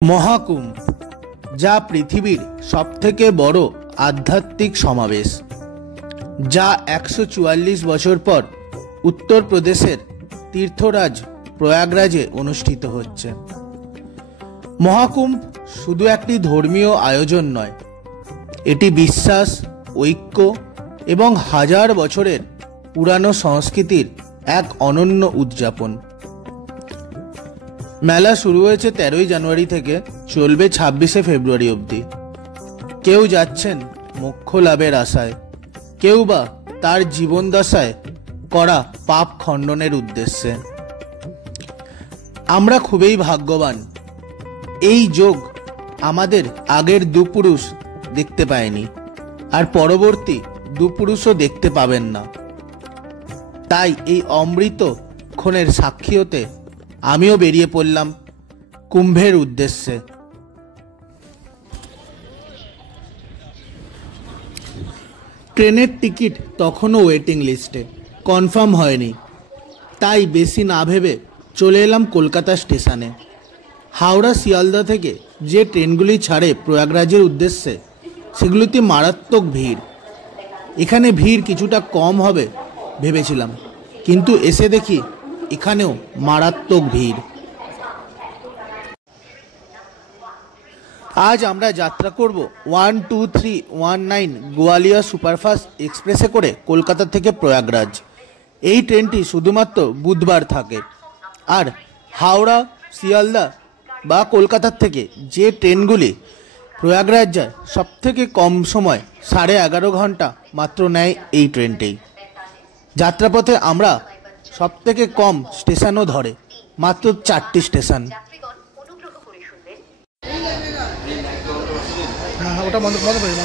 মহাকুম্ভ, যা পৃথিবীর সবথেকে বড় আধ্যাত্মিক সমাবেশ, যা ১৪৪ বছর পর উত্তরপ্রদেশের তীর্থরাজ প্রয়াগরাজে অনুষ্ঠিত হচ্ছে। মহাকুম্ভ শুধু একটি ধর্মীয় আয়োজন নয়, এটি বিশ্বাস, ঐক্য এবং হাজার বছরের পুরানো সংস্কৃতির এক অনন্য উদযাপন। মেলা শুরু হয়েছে ১৩ই জানুয়ারি থেকে, চলবে ২৬শে ফেব্রুয়ারি অবধি। কেউ যাচ্ছেন মোক্ষ লাভের আশায়, কেউ বা তার জীবনদশায় করা পাপ খণ্ডনের উদ্দেশ্যে। আমরা খুবই ভাগ্যবান, এই যোগ আমাদের আগের দু পুরুষ দেখতে পায়নি, আর পরবর্তী দু পুরুষও দেখতে পাবেন না। তাই এই অমৃত ক্ষণের সাক্ষী হতে আমিও বেরিয়ে পড়লাম কুম্ভের উদ্দেশ্যে। ট্রেনের টিকিট তখনও ওয়েটিং লিস্টে, কনফার্ম হয়নি। তাই বেশি না ভেবে চলে এলাম কলকাতা স্টেশনে। হাওড়া শিয়ালদা থেকে যে ট্রেনগুলি ছাড়ে প্রয়াগরাজের উদ্দেশ্যে, সেগুলিতে মারাত্মক ভিড়। এখানে ভিড় কিছুটা কম হবে ভেবেছিলাম, কিন্তু এসে দেখি এখানেও মারাত্মক ভিড়। আজ আমরা যাত্রা করব 12319 গোয়ালিয়র সুপারফাস্ট এক্সপ্রেসে করে কলকাতা থেকে প্রয়াগরাজ। এই ট্রেনটি শুধুমাত্র বুধবার থাকে, আর হাওড়া, শিয়ালদা বা কলকাতার থেকে যে ট্রেনগুলি প্রয়াগরাজ যায়, সবথেকে কম সময় 11.5 ঘন্টা মাত্র নেয় এই ট্রেনটি। যাত্রাপথে আমরা সবথেকে কম স্টেশনও ধরে, মাত্র 4টি স্টেশন। হ্যাঁ, ওটা বন্ধ করে বন্ধ।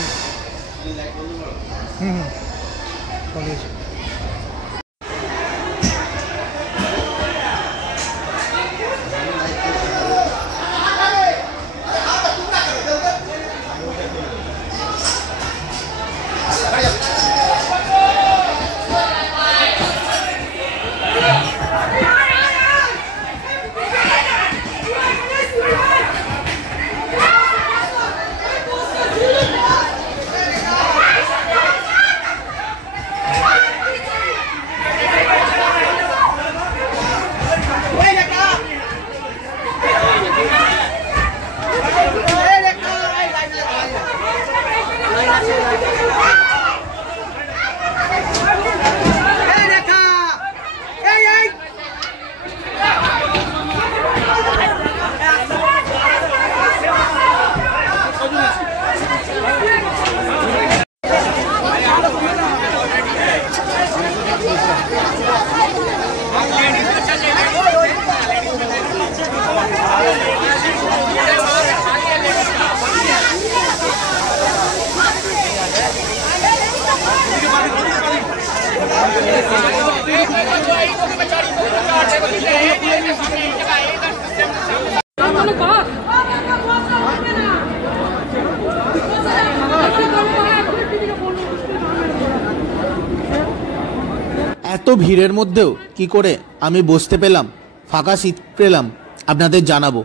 এত ভিড়ের মধ্যেও কি করে আমি বসতে পেলাম, ফাঁকা সিট পেলাম, আপনাদের জানাবো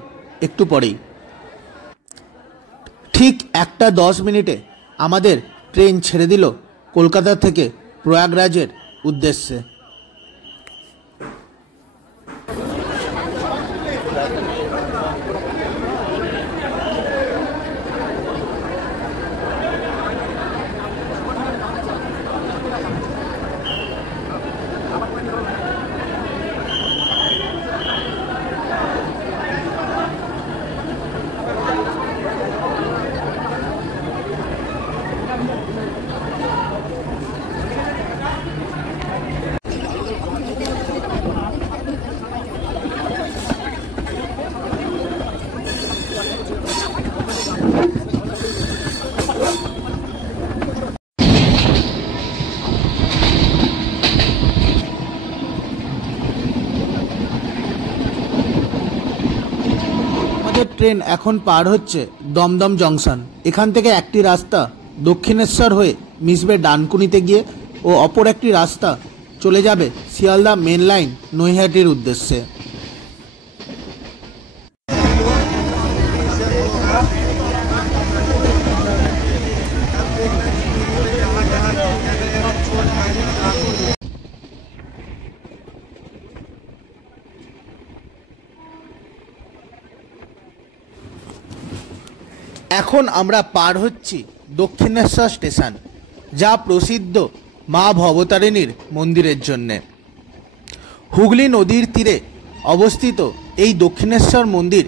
একটু পরেই। ঠিক 1:10 আমাদের ট্রেন ছেড়ে দিল কলকাতা থেকে প্রয়াগরাজের উদ্দেশ্যে। ট্রেন এখন পার হচ্ছে দমদম জংশন। এখান থেকে একটি রাস্তা দক্ষিণেশ্বর হয়ে মিশবে ডানকুনিতে গিয়ে, ও অপর একটি রাস্তা চলে যাবে শিয়ালদা মেন লাইন নৈহাটির উদ্দেশ্যে। এখন আমরা পার হচ্ছি দক্ষিণেশ্বর স্টেশন, যা প্রসিদ্ধ মা ভবতারিণীর মন্দিরের জন্যে। হুগলি নদীর তীরে অবস্থিত এই দক্ষিণেশ্বর মন্দির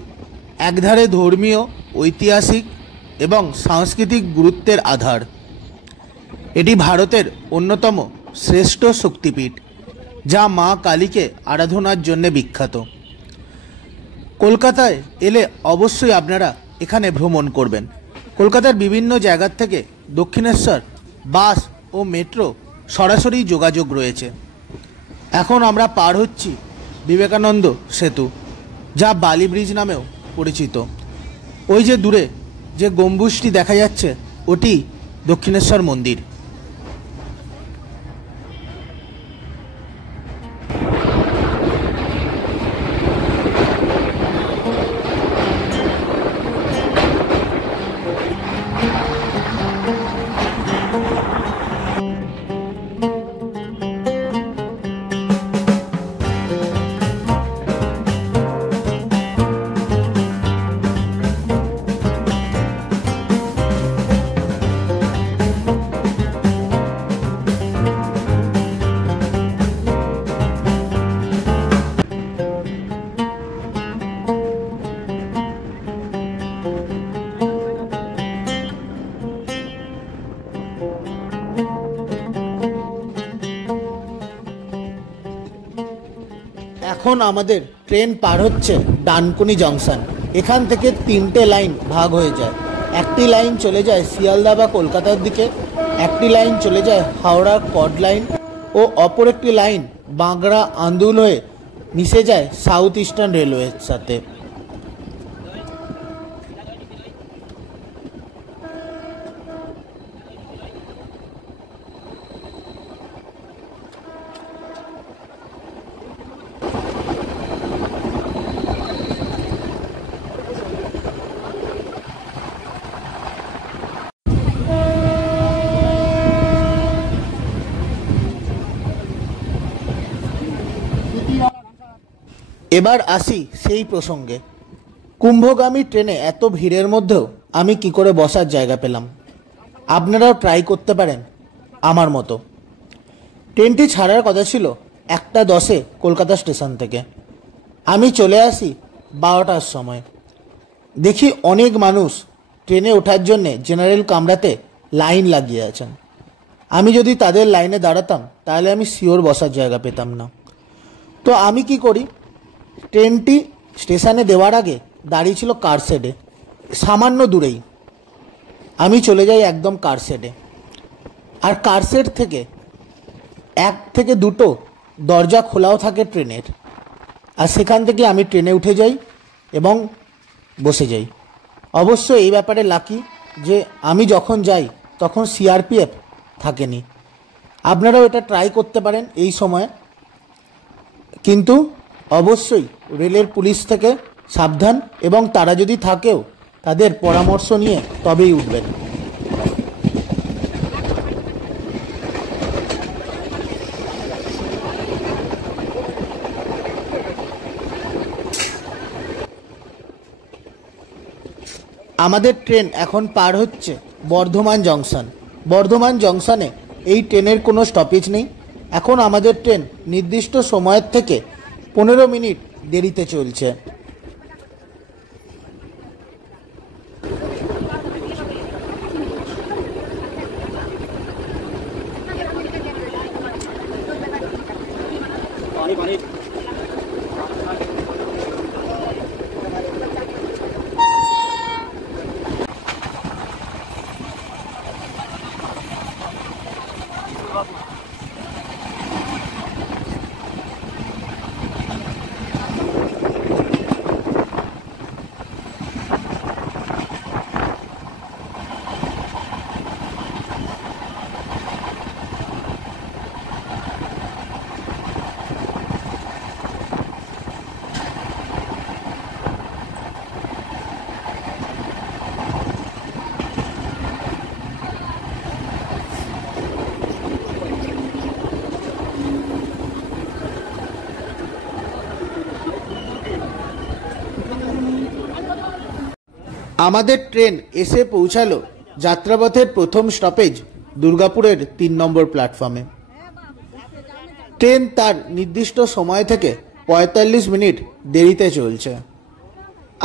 একধারে ধর্মীয়, ঐতিহাসিক এবং সাংস্কৃতিক গুরুত্বের আধার। এটি ভারতের অন্যতম শ্রেষ্ঠ শক্তিপীঠ, যা মা কালীকে আরাধনার জন্য বিখ্যাত। কলকাতায় এলে অবশ্যই আপনারা এখানে ভ্রমণ করবেন। কলকাতার বিভিন্ন জায়গার থেকে দক্ষিণেশ্বর বাস ও মেট্রো সরাসরি যোগাযোগ রয়েছে। এখন আমরা পার হচ্ছি বিবেকানন্দ সেতু, যা বালি ব্রিজ নামেও পরিচিত। ওই যে দূরে যে গম্বুজটি দেখা যাচ্ছে, ওটি দক্ষিণেশ্বর মন্দির। এখন আমাদের ট্রেন পার হচ্ছে ডানকুনি জংশন। এখান থেকে 3টে লাইন ভাগ হয়ে যায়। একটি লাইন চলে যায় শিয়ালদা বা কলকাতার দিকে, একটি লাইন চলে যায় হাওড়ার কড লাইন, ও অপর একটি লাইন বাঁকড়া আন্দুল হয়ে মিশে যায় সাউথ ইস্টার্ন রেলওয়ের সাথে। এবার আসি সেই প্রসঙ্গে, কুম্ভগামী ট্রেনে এত ভিড়ের মধ্যেও আমি কি করে বসার জায়গা পেলাম। আপনারাও ট্রাই করতে পারেন আমার মতো। ট্রেনটি ছাড়ার কথা ছিল 1:10 কলকাতা স্টেশন থেকে। আমি চলে আসি 12টার সময়। দেখি অনেক মানুষ ট্রেনে ওঠার জন্যে জেনারেল কামরাতে লাইন লাগিয়ে আছেন। আমি যদি তাদের লাইনে দাঁড়াতাম তাহলে আমি শিওর বসার জায়গা পেতাম না। তো আমি কি করি, ট্রেনটি স্টেশনে দেওয়ার আগে দাঁড়িয়ে ছিল কার শেডে, সামান্য দূরেই। আমি চলে যাই একদম কার শেডে। আর কার শেড থেকে 1 থেকে 2টো দরজা খোলাও থাকে ট্রেনের। আর সেখান থেকে আমি ট্রেনে উঠে যাই এবং বসে যাই। অবশ্য এই ব্যাপারে লাকি যে আমি যখন যাই তখন সিআরপিএফ থাকেনি। আপনারাও এটা ট্রাই করতে পারেন এই সময়ে, কিন্তু অবশ্যই রেলের পুলিশ থেকে সাবধান, এবং তারা যদি থাকেও তাদের পরামর্শ নিয়ে তবেই উঠবেন। আমাদের ট্রেন এখন পার হচ্ছে বর্ধমান জংশন। বর্ধমান জংশনে এই ট্রেনের কোনো স্টপেজ নেই। এখন আমাদের ট্রেন নির্দিষ্ট সময়ের থেকে 15 মিনিট দেরিতে চলছে। আমাদের ট্রেন এসে পৌঁছালো যাত্রাপথের প্রথম স্টপেজ দুর্গাপুরের 3 নম্বর প্ল্যাটফর্মে। ট্রেন তার নির্দিষ্ট সময় থেকে 45 মিনিট দেরিতে চলছে,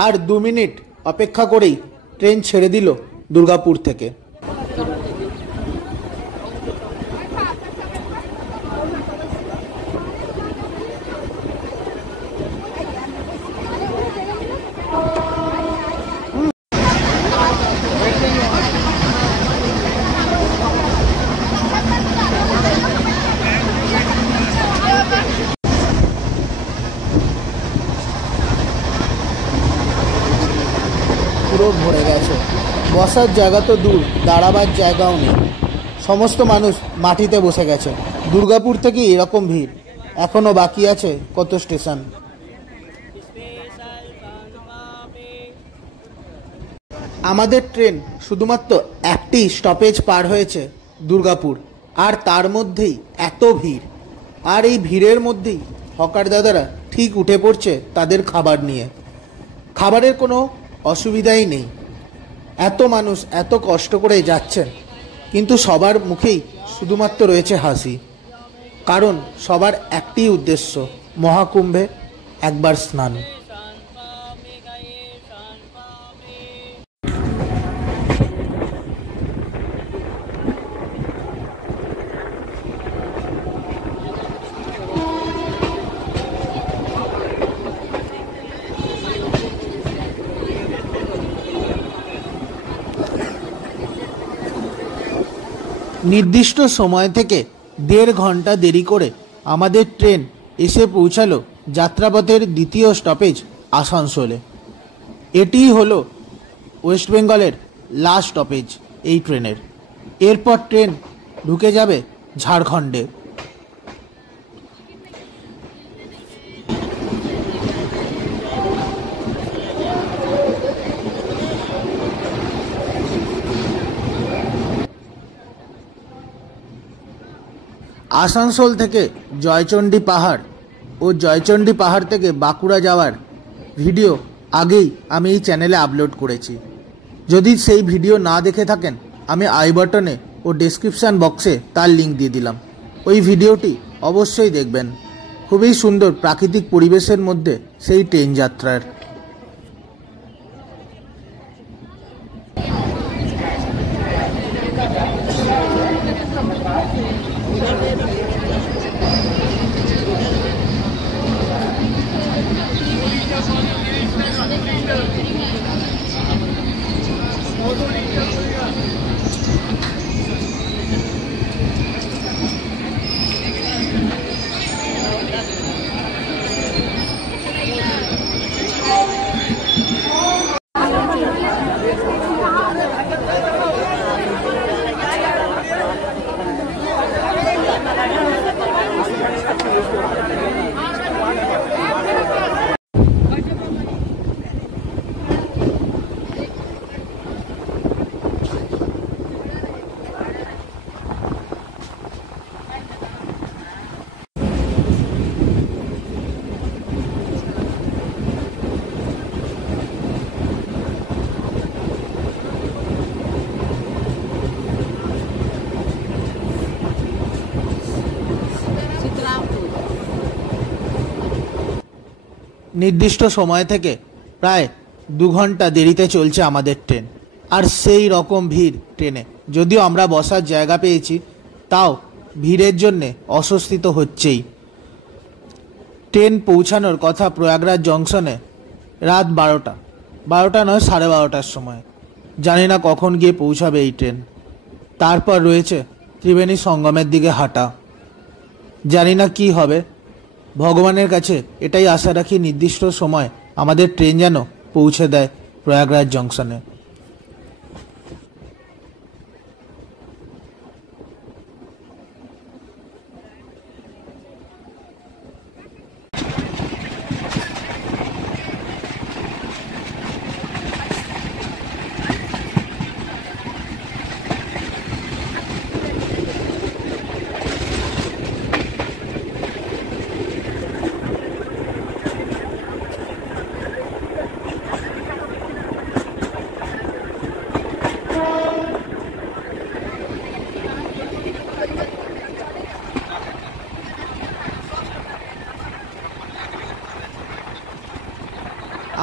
আর 2 মিনিট অপেক্ষা করেই ট্রেন ছেড়ে দিল দুর্গাপুর থেকে। পুরো ভরে গেছে, বসার জায়গা তো দূর, দাঁড়াবার জায়গাও নেই। সমস্ত মানুষ মাটিতে বসে গেছে। দুর্গাপুর থেকে এরকম ভিড়, এখনো বাকি আছে কত স্টেশন। আমাদের ট্রেন শুধুমাত্র একটি স্টপেজ পার হয়েছে দুর্গাপুর, আর তার মধ্যেই এত ভিড়। আর এই ভিড়ের মধ্যেই হকার দাদারা ঠিক উঠে পড়ছে তাদের খাবার নিয়ে। খাবারের কোনো অসুবিধাই নেই, এত মানুষ এত কষ্ট করে যাচ্ছেন, কিন্তু সবার মুখেই শুধুমাত্র রয়েছে হাসি, কারণ সবার একটি উদ্দেশ্য, মহাকুম্ভে একবার স্নান। নির্দিষ্ট সময় থেকে 1.5 ঘন্টা দেরি করে আমাদের ট্রেন এসে পৌঁছালো যাত্রাপথের দ্বিতীয় স্টপেজ আসানসোলে। এটিই হলো ওয়েস্ট বেঙ্গলের লাস্ট স্টপেজ এই ট্রেনের। এরপর ট্রেন ঢুকে যাবে ঝাড়খণ্ডে। আসানসোল থেকে জয়চণ্ডী পাহাড় ও জয়চণ্ডী পাহাড় থেকে বাঁকুড়া যাওয়ার ভিডিও আগেই আমি এই চ্যানেলে আপলোড করেছি। যদি সেই ভিডিও না দেখে থাকেন, আমি আই বাটনে ও ডেসক্রিপশান বক্সে তার লিঙ্ক দিয়ে দিলাম। ওই ভিডিওটি অবশ্যই দেখবেন। খুবই সুন্দর প্রাকৃতিক পরিবেশের মধ্যে সেই ট্রেন যাত্রার। নির্দিষ্ট সময় থেকে প্রায় 2 ঘন্টা দেরিতে চলছে আমাদের ট্রেন, আর সেই রকম ভিড় ট্রেনে। যদিও আমরা বসার জায়গা পেয়েছি, তাও ভিড়ের জন্যে অস্বস্তি তো হচ্ছেই। ট্রেন পৌঁছানোর কথা প্রয়াগরাজ জংশনে রাত 12টা নয় 12:30টার সময়। জানি না কখন গিয়ে পৌঁছাবে এই ট্রেন। তারপর রয়েছে ত্রিবেণী সঙ্গমের দিকে হাঁটা। জানি না কি হবে, ভগবানের কাছে এটাই আশা রাখি নির্দিষ্ট সময় আমাদের ট্রেন যেন পৌঁছে দেয় প্রয়াগরাজ জংশনে।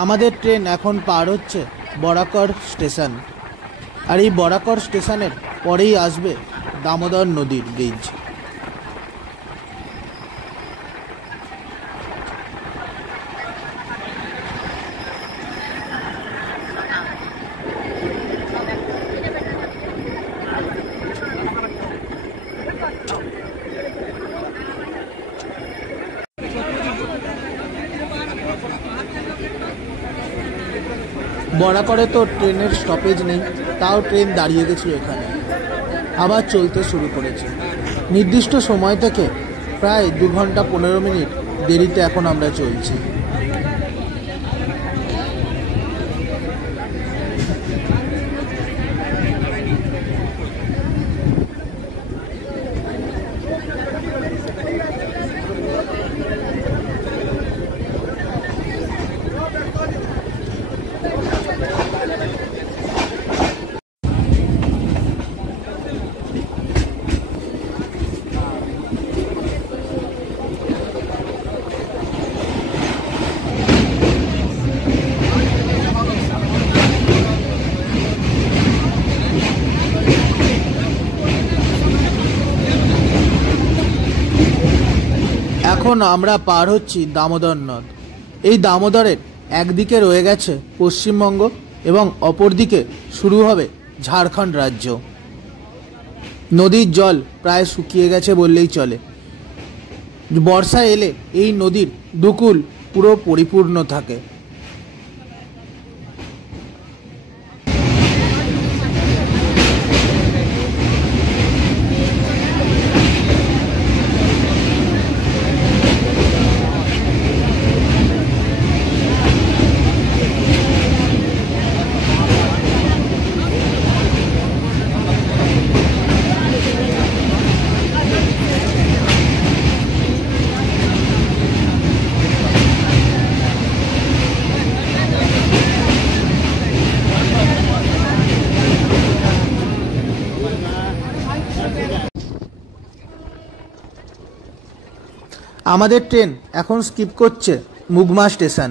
আমাদের ট্রেন এখন পার হচ্ছে বরাকর স্টেশন। আর এই বরাকর স্টেশনের পরেই আসবে দামোদর নদীর ব্রিজ। বরাকরে তো ট্রেনের স্টপেজ নেই, তাও ট্রেন দাঁড়িয়ে গেছিল এখানে, আবার চলতে শুরু করেছে। নির্দিষ্ট সময় থেকে প্রায় 2 ঘন্টা 15 মিনিট দেরিতে এখন আমরা চলছি। এখন আমরা পার হচ্ছি দামোদর নদ। এই দামোদরের একদিকে রয়ে গেছে পশ্চিমবঙ্গ এবং অপরদিকে শুরু হবে ঝাড়খণ্ড রাজ্য। নদীর জল প্রায় শুকিয়ে গেছে বললেই চলে। বর্ষা এলে এই নদীর দুকুল পুরো পরিপূর্ণ থাকে। আমাদের ট্রেন এখন স্কিপ করছে মুগমা স্টেশন।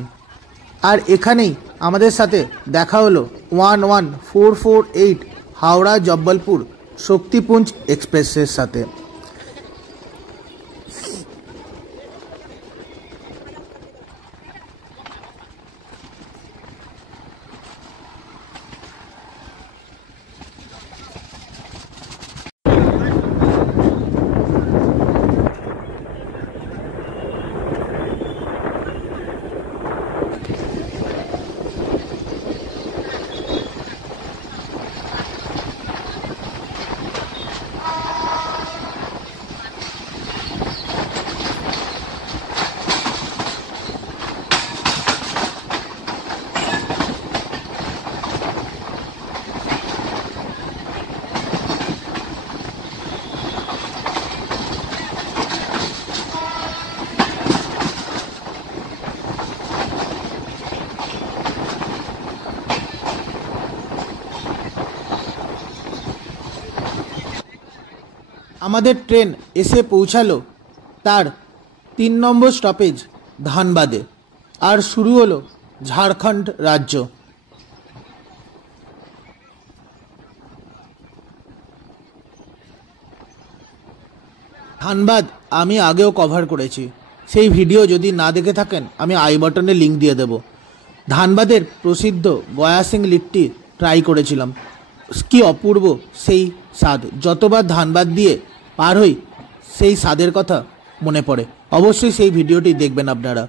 আর এখানেই আমাদের সাথে দেখা হলো 11448 হাওড়া জব্বলপুর শক্তিপুঞ্জ এক্সপ্রেসের সাথে। আমাদের ট্রেন এসে পৌঁছালো তার 3 নম্বর স্টপেজ ধানবাদে। আর শুরু হলো ঝাড়খণ্ড রাজ্য। ধানবাদ আমি আগেও কভার করেছি, সেই ভিডিও যদি না দেখে থাকেন আমি আই বাটনে লিঙ্ক দিয়ে দেব। ধানবাদের প্রসিদ্ধ গয়া সিং লিট্টি ট্রাই করেছিলাম, কি অপূর্ব সেই স্বাদ। যতবার ধানবাদ দিয়ে পার হই সেই স্বাদের কথা মনে পড়ে। অবশ্যই সেই ভিডিওটি দেখবেন আপনারা।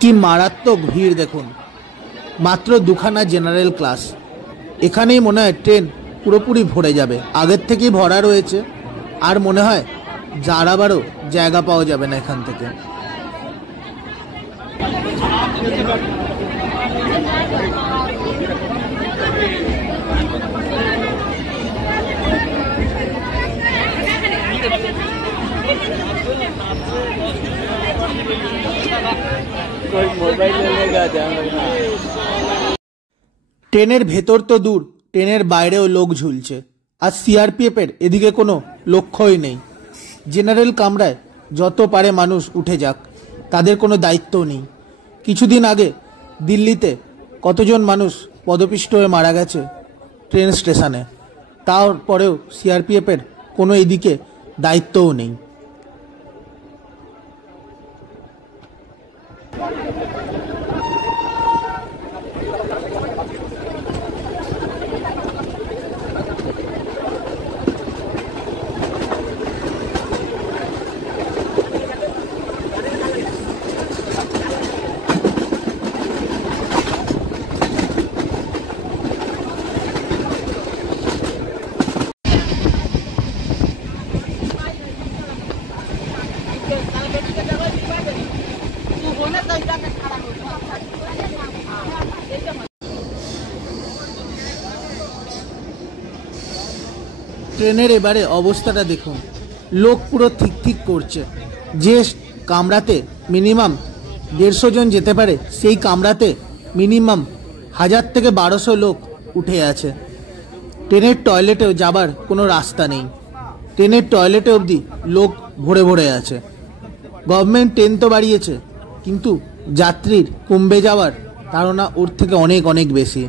কি মারাত্মক ভিড় দেখুন, মাত্র 2খানা জেনারেল ক্লাস। এখানেই মনে হয় ট্রেন পুরোপুরি ভরে যাবে, আগের থেকেই ভরা রয়েছে। আর মনে হয় যারাবারও জায়গা পাওয়া যাবে না এখান থেকে। कोई मोबाइल लेगा ध्यान रखना। ট্রেনের ভেতর তো দূর, ট্রেনের বাইরেও লোক ঝুলছে। আর সিআরপিএফের এদিকে কোনো লক্ষ্যই নেই। জেনারেল কামরায় যত পারে মানুষ উঠে যাক, তাদের কোনো দায়িত্বও নেই। কিছুদিন আগে দিল্লিতে কতজন মানুষ পদপিষ্ট হয়ে মারা গেছে ট্রেন স্টেশনে, তারপরেও সিআরপিএফের কোনো এদিকে দায়িত্বও নেই। ট্রেনের এবারে অবস্থাটা দেখুন, লোক পুরো ঠিক ঠিক করছে। যে কামরাতে মিনিমাম 150 জন যেতে পারে, সেই কামরাতে মিনিমাম 1000 থেকে 1200 লোক উঠে আছে। ট্রেনের টয়লেটেও যাবার কোনো রাস্তা নেই, ট্রেনের টয়লেটে অবধি লোক ভরে ভরে আছে। গভর্নমেন্ট ট্রেন তো বাড়িয়েছে, কিন্তু যাত্রীর কমবে যাওয়ার ধারণা ওর থেকে অনেক অনেক বেশি।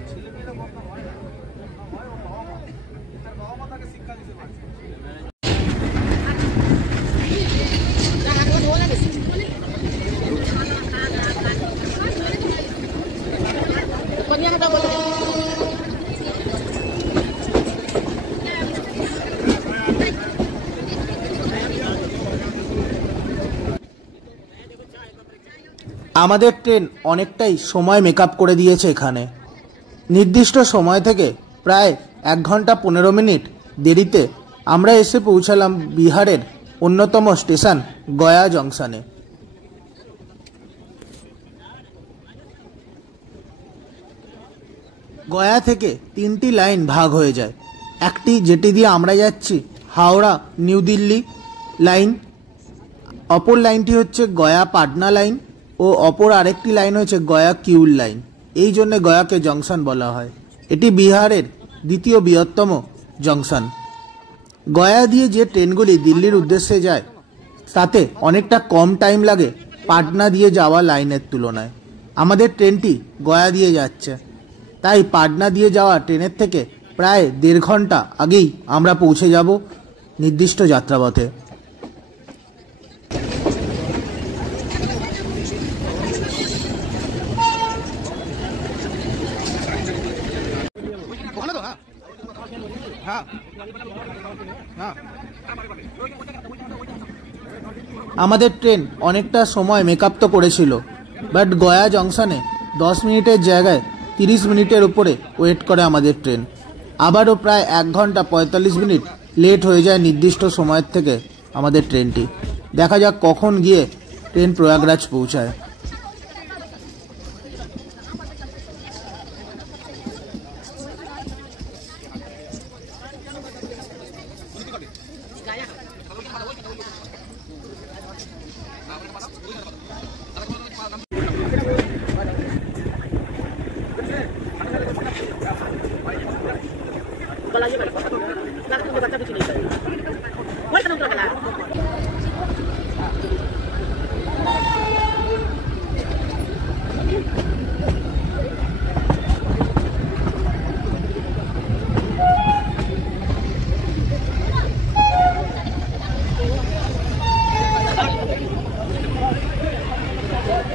আমাদের ট্রেন অনেকটাই সময় মেকআপ করে দিয়েছে এখানে। নির্দিষ্ট সময় থেকে প্রায় 1 ঘন্টা 15 মিনিট দেরিতে আমরা এসে পৌঁছালাম বিহারের অন্যতম স্টেশন গয়া জংশনে। গয়া থেকে 3টি লাইন ভাগ হয়ে যায়। একটি যেটি দিয়ে আমরা যাচ্ছি হাওড়া নিউ দিল্লি লাইন, অপর লাইনটি হচ্ছে গয়া পাটনা লাইন ও অপর আরেকটি লাইন হচ্ছে গয়া কিউল লাইন। এই জন্য গয়াকে জংশন বলা হয়। এটি বিহারের দ্বিতীয় বৃহত্তম জংশন। গয়া দিয়ে যে ট্রেনগুলি দিল্লির উদ্দেশ্যে যায় তাতে অনেকটা কম টাইম লাগে পাটনা দিয়ে যাওয়া লাইনের তুলনায়। আমাদের ট্রেনটি গয়া দিয়ে যাচ্ছে, তাই পাটনা দিয়ে যাওয়া ট্রেনের থেকে প্রায় 1.5 ঘন্টা আগেই আমরা পৌঁছে যাব নির্দিষ্ট যাত্রাপথে। আমাদের ট্রেন অনেকটা সময় মেকআপ তো করেছিল, বাট গয়া জংশনে 10 মিনিটের জায়গায় 30 মিনিটের উপরে ওয়েট করে আমাদের ট্রেন। আবারও প্রায় 1 ঘন্টা 45 মিনিট লেট হয়ে যায় নির্দিষ্ট সময়ের থেকে আমাদের ট্রেনটি। দেখা যাক কখন গিয়ে ট্রেন প্রয়াগরাজ পৌঁছায়।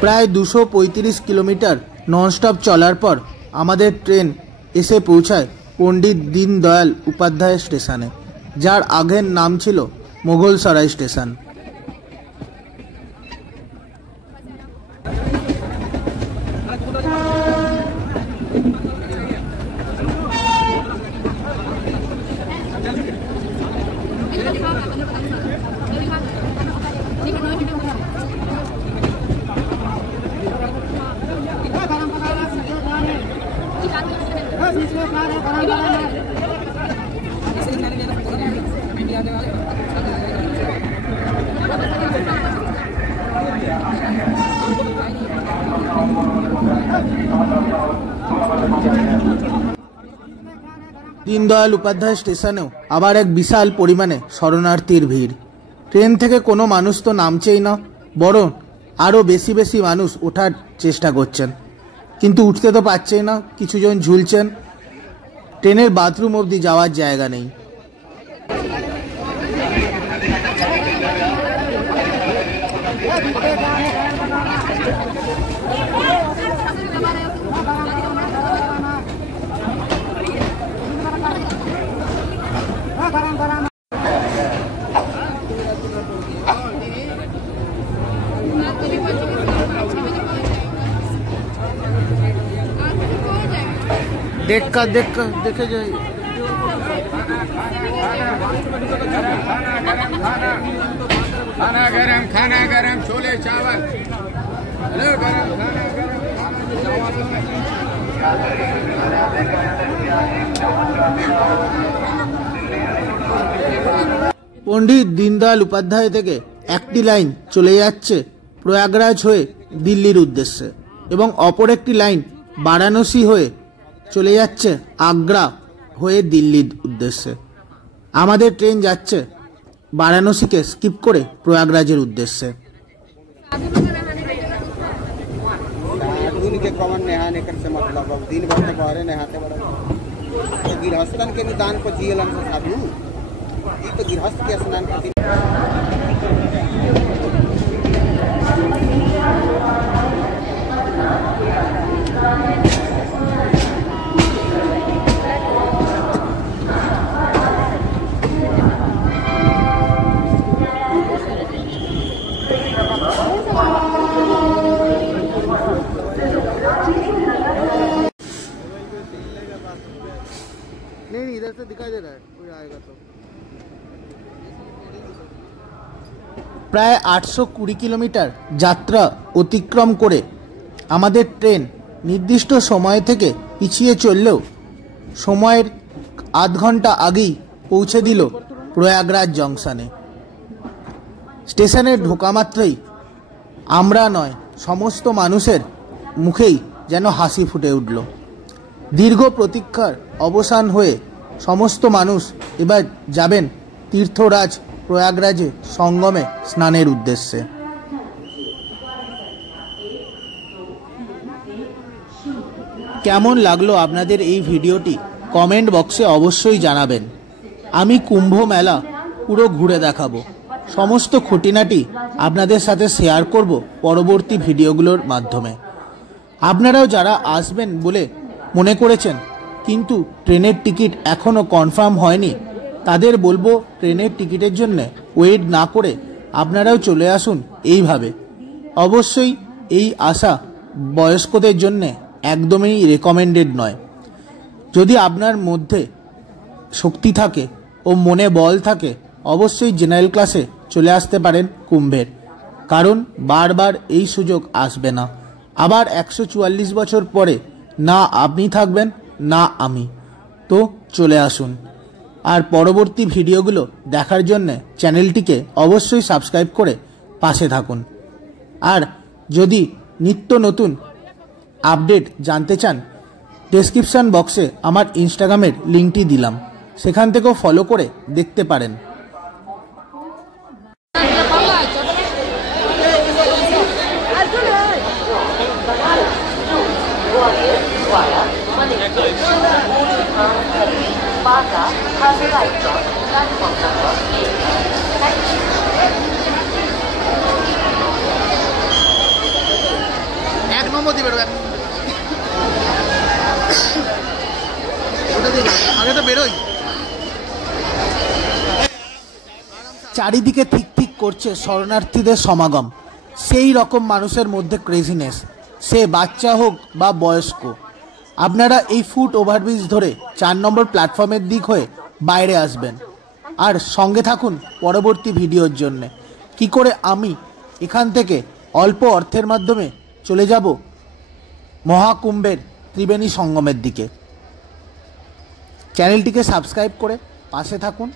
প্রায় 235 কিলোমিটার ননস্টপ চলার পর আমাদের ট্রেন এসে পৌঁছায় পণ্ডিত দীনদয়াল উপাধ্যায় স্টেশনে, যার আগের নাম ছিল মোগলসরাই স্টেশন। দীনদয়াল উপাধ্যায় স্টেশনেও আবার এক বিশাল পরিমাণে শরণার্থীর ভিড়। ট্রেন থেকে কোনো মানুষ তো নামছেই না, বরং আরও বেশি বেশি মানুষ ওঠার চেষ্টা করছেন, কিন্তু উঠতে তো পারছেই না। কিছুজন ঝুলছেন, ট্রেনের বাথরুম অবধি যাওয়ার জায়গা নেই। देखे जाइए। खाना गरम छोले चावल। हेलो गरम खाना পণ্ডিত দীনদয়াল উপাধ্যায় থেকে একটি লাইন চলে যাচ্ছে প্রয়াগরাজ হয়ে দিল্লির উদ্দেশ্যে এবং অপর একটি লাইন বারাণসী হয়ে চলে যাচ্ছে আগ্রা হয়ে দিল্লির উদ্দেশ্যে। আমাদের ট্রেন যাচ্ছে বারাণসীকে স্কিপ করে প্রয়াগরাজের উদ্দেশ্যে। नहीं, इधर से दिखाई दे रहा है, कोई आएगा तो। প্রায় 820 কিলোমিটার যাত্রা অতিক্রম করে আমাদের ট্রেন নির্দিষ্ট সময় থেকে পিছিয়ে চললেও সময়ের আধ ঘন্টা আগেই পৌঁছে দিল প্রয়াগরাজ জংশনে। স্টেশনে ঢোকা মাত্রই আমরা নয়, সমস্ত মানুষের মুখেই যেন হাসি ফুটে উঠল। দীর্ঘ প্রতীক্ষার অবসান হয়ে সমস্ত মানুষ এবার যাবেন তীর্থরাজ প্রয়াগরাজে সঙ্গমে স্নানের উদ্দেশ্যে। কেমন লাগলো আপনাদের এই ভিডিওটি কমেন্ট বক্সে অবশ্যই জানাবেন। আমি কুম্ভ মেলা পুরো ঘুরে দেখাবো, সমস্ত খুঁটিনাটি আপনাদের সাথে শেয়ার করব পরবর্তী ভিডিওগুলোর মাধ্যমে। আপনারাও যারা আসবেন বলে মনে করেছেন কিন্তু ট্রেনের টিকিট এখনও কনফার্ম হয়নি, তাদের বলবো ট্রেনের টিকিটের জন্য ওয়েট না করে আপনারাও চলে আসুন এইভাবে। অবশ্যই এই আসা বয়স্কদের জন্য একদমই রেকমেন্ডেড নয়। যদি আপনার মধ্যে শক্তি থাকে ও মনে বল থাকে, অবশ্যই জেনারেল ক্লাসে চলে আসতে পারেন কুম্ভের, কারণ বারবার এই সুযোগ আসবে না। আবার 144 বছর পরে না আপনি থাকবেন না আমি, তো চলে আসুন। আর পরবর্তী ভিডিওগুলো দেখার জন্য চ্যানেলটিকে অবশ্যই সাবস্ক্রাইব করে পাশে থাকুন। আর যদি নিত্য নতুন আপডেট জানতে চান, ডেসক্রিপশন বক্সে আমার ইনস্টাগ্রামের লিঙ্কটি দিলাম, সেখান থেকেও ফলো করে দেখতে পারেন। এক নম্বর দিবে আগে তো বেরোই। চারিদিকে ঠিক ঠিক করছে শরণার্থীদের সমাগম। সেই রকম মানুষের মধ্যে ক্রেজিনেস, সে বাচ্চা হোক বা বয়স্ক। আপনারা এই ফুট ওভারব্রিজ ধরে 4 নম্বর প্ল্যাটফর্মের দিক হয়ে বাইরে আসবেন আর সঙ্গে থাকুন পরবর্তী ভিডিওর জন্য। কি করে আমি এখান থেকে অল্প অর্থের মাধ্যমে চলে যাব মহাকুম্ভের ত্রিবেণী সঙ্গমের দিকে। চ্যানেলটিকে সাবস্ক্রাইব করে পাশে থাকুন।